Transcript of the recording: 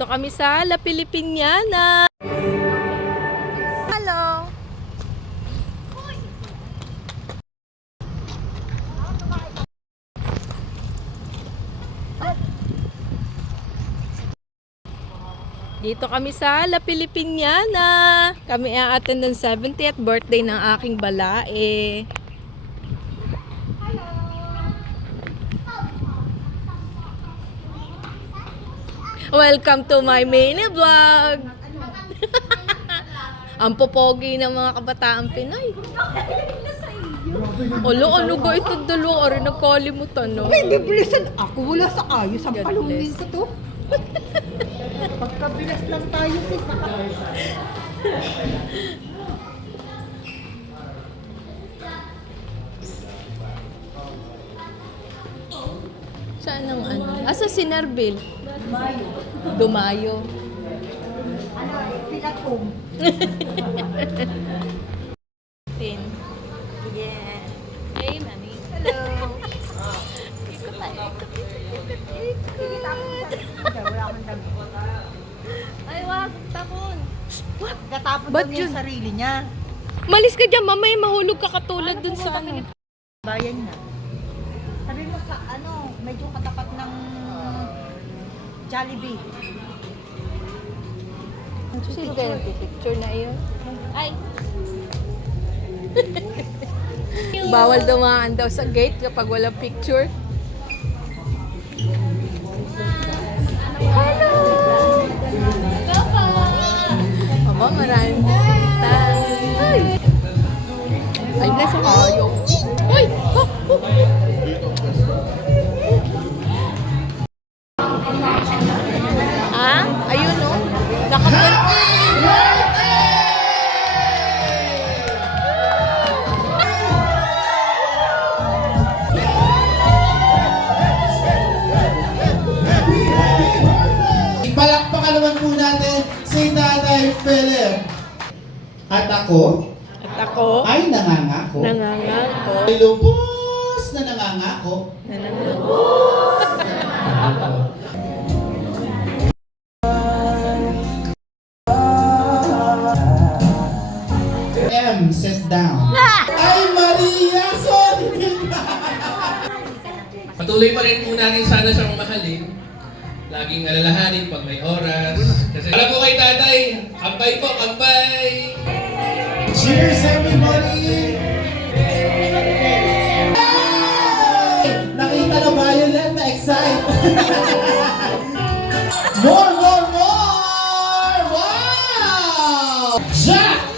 Ito kami sa La Filipiniana. Hello. Dito kami sa La Filipiniana. Kami ang attend ng 70th birthday ng aking balae. Welcome to my mini vlog. Ang popogi ng mga kabataang Pinoy. Ano ga ito dalawa? Aray nagkalimutan, no? May bibilisan ako. Wala sa ayos. Ang God palungin bless. ko to. Pagkabilas lang tayo, sis. Saan ang ano? Asa si Nerbil? Dumayo. Ano, pinatong. Pin. Yeah. Hey, mami. Hello. Ikot tayo. Sige, tapos. Wala akong damit. Ay, wag. Tapon. What? Katapon Ba't daw niya yun? yung sarili niya. Malis ka dyan, mamaya mahulog ka katulad dun sa ano. Bayan na. Sabi mo sa ano, medyo katapat ng Jollibee. Sino kaya nagpipicture na iyon? Ay! Bawal dumaan daw sa gate kapag walang picture. Hello! Aba, maraming bisita. Ay! Ay, bless ako. Uy! Ah? Ayun, no? Nakapal. Palakpakan naman po natin si Tatay Philip. At ako At ako, ay nangangako. nangangako. Ay lubos na nangangako. Sit down. Ay Maria, sorry. Patuloy pa rin po natin sana siyang mahalin. Laging alalahanin pag may oras. Kasi alam po kay tatay, kampay po, kampay! Cheers everybody! Hey! Nakita na Violet na excite. More! Wow! Jack!